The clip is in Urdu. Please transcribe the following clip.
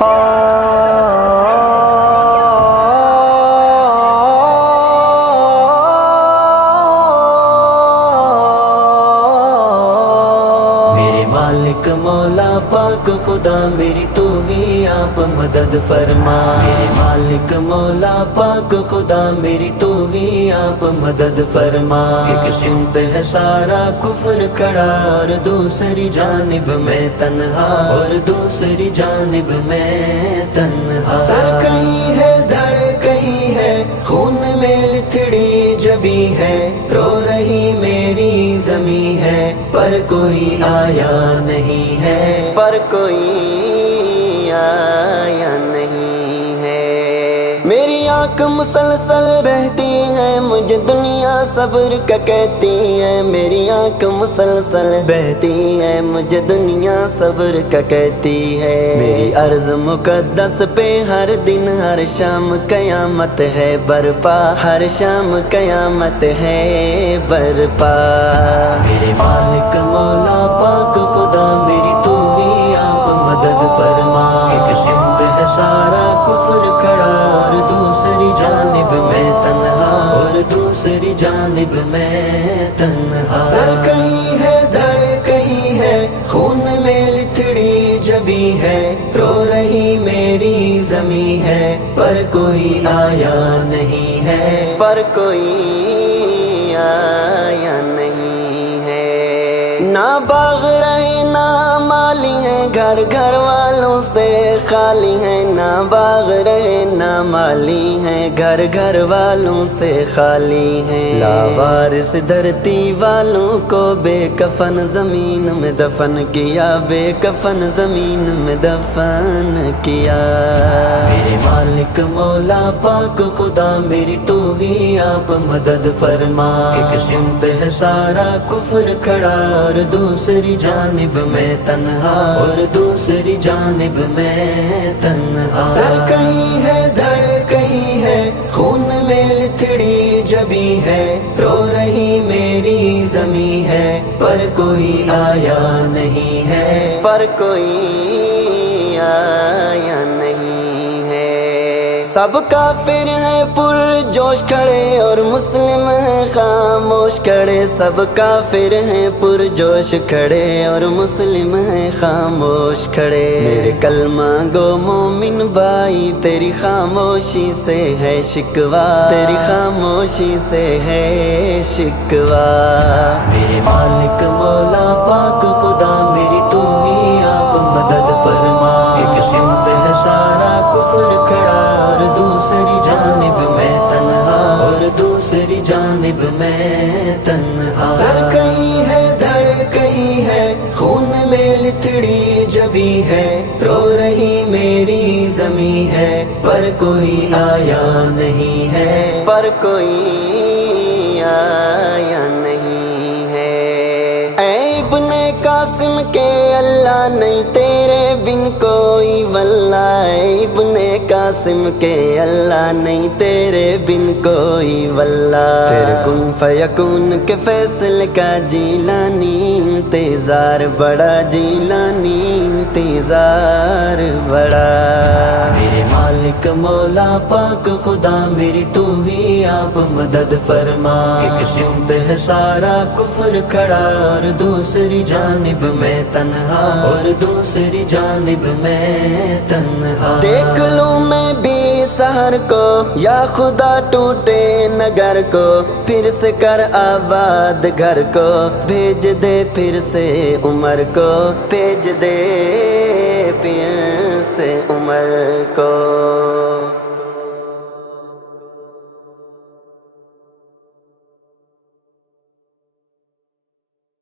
میرے مالک مولا پاک خدا میری تو ہی آپ مدد فرما. میرے مالک مولا پاک خدا میری تو ہی آپ مدد فرما. ایک سمت ہے سارا کفر کھڑا اور دوسری جانب میں تنہا، اور دوسری جانب میں تنہا. سر کہیں ہے دھڑ کہیں ہے، خون میں لتھڑی جبی ہے، رو رہی میری زمیں ہے، پر کوئی آیا نہیں ہے، پر کوئی آیا نہیں ہے. میری آنکھ مسلسل بہتی ہے، مجھے دنیا صبر کا کہتی ہے. میری آنکھ مسلسل بہتی ہے، مجھے دنیا صبر کا کہتی ہے. میری عرض مقدس پہ ہر دن ہر شام قیامت ہے برپا، ہر شام قیامت ہے برپا. میرے مالک مولا پاک خدا میری تو ہی آپ مدد فرما. ایک سمت ہے سارا کفر کھڑا اور دوسری جانب میں تنہا، اور دوسری جانب میں تنہا. سر کہیں ہے دھڑ کہیں ہے، خون میں لتھڑی جبی ہے، رو رہی میری زمیں ہے، پر کوئی آیا نہیں ہے، پر کوئی آیا نہیں ہے. نہ باغ رہے نہ مالی ہیں، گھر گھر والوں سے خالی ہیں. نہ باغ رہے نہ مالی ہیں، گھر گھر والوں سے خالی ہیں. لاوارث دھرتی والوں کو بے کفن زمین میں دفن کیا، بے کفن زمین میں دفن کیا. میرے مالک مولا پاک خدا میری تو ہی آپ مدد فرما. ایک سمت ہے سارا کفر کھڑا اور دوسری جانب میں تنہا، اور دوسری جانب میں تنہا. سر کہیں ہے دھڑ کہیں ہے، خون میں لتھڑی جبی ہے، رو رہی میری زمیں ہے، پر کوئی آیا نہیں ہے، پر کوئی آیا نہیں ہے. سب کافر ہیں پر جوش کھڑے اور مسلم ہیں خاموش کھڑے. سب کافر ہیں پر جوش کھڑے اور مسلم ہیں خاموش کھڑے. میرے کلمہ گو مومن بھائی تیری خاموشی سے ہے شکوا، تیری خاموشی سے ہے شکوا. میرے مالک مولا پاک خدا میری تو ہی آپ مدد فرما. ایک سمت ہے سارا کفر کھڑا اور دوسری جانب میں تنہا، اور دوسری جانب میں تنہا. سر کہیں ہے دھڑ کہیں ہے، خون میں لتھڑی جبی ہے، رو رہی میری زمیں ہے، پر کوئی آیا نہیں ہے، پر کوئی آیا نہیں ہے. اے ابن قاسم کے اللہ نہیں تیرے بن کوئی واللہ. اے ابن قاسم کے اللہ نہیں تیرے بن کوئی واللہ. تیرے کن فیکون کے فیصل کا جیلانی انتظار بڑا، جیلانی انتظار بڑا. میرے مالک مولا پاک خدا میری تو ہی آپ مدد فرما. ایک سمت ہے سارا کفر کھڑا اور دوسری جانب میں تنہا، اور دوسری جانب میں تنہا. دیکھ لوں میں بھی سحر کو یا خدا ٹوٹے نگر کو، پھر سے کر آباد گھر کو، بھیج دے پھر سے عمر کو، بھیج دے پھر سے عمر کو.